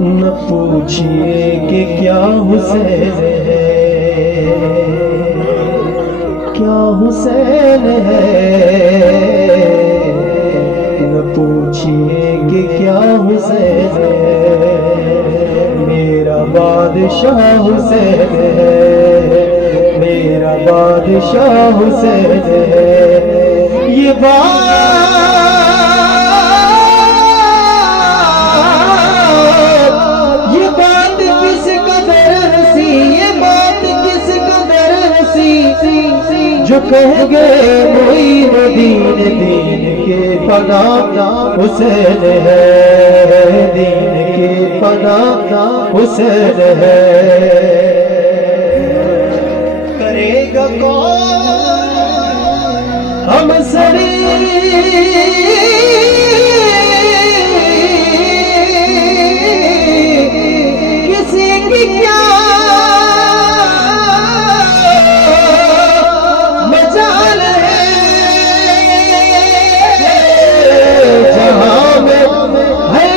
न पूछिए कि क्या हुसैन है, क्या हुसैन है। न पूछिए कि क्या हुसैन है, मेरा बादशाह हुसैन है, मेरा बादशाह हुसैन है। ये बात किस कदर हंसी, ये बात किस कदर हंसी, जो कह गए मोइनुद्दीन दीन के पना हुसैन है, दीन के पना हुसैन है। करेगा कौन हम सरी किसी की क्या मजाल है, जहां में है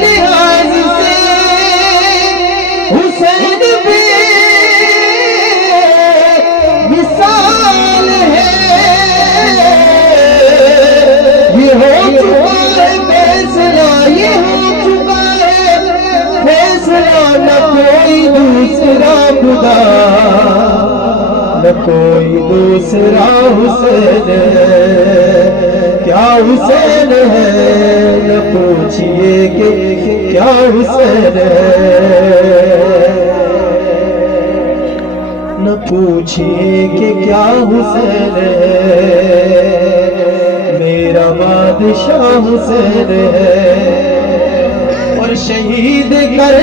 लिहाज से हुसैन भी मिसाल है। ये हो चुका है फैसला, ये हो चुका है फैसला, न कोई दूसरा खुदा, न कोई दूसरा हुसैन है। क्या हुसैन है, न पूछिए कि क्या हुसैन है, न पूछिए कि क्या हुसैन है, मेरा बादशाह हुसैन है। और शहीद कर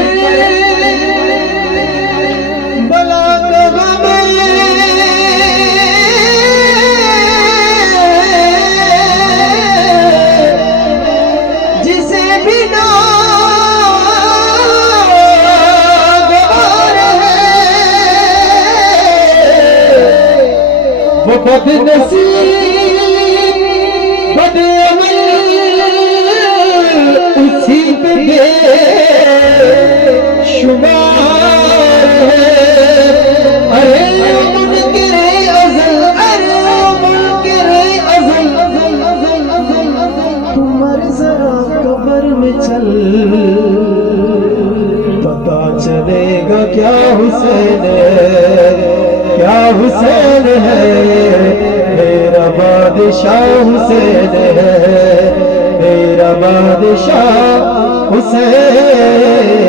बला में जिसे भी वो बदनसीब बदअमल उसी पे शुमार है। अरे मुनकिरे अज़ल, अरे मुनकिरे अज़ल, तुम मर जरा कब्र में चल, पता चलेगा क्या हुसैन है, क्या हुसैन है। मेरा बादशाह हुसैन है, मेरा बादशाह हुसैन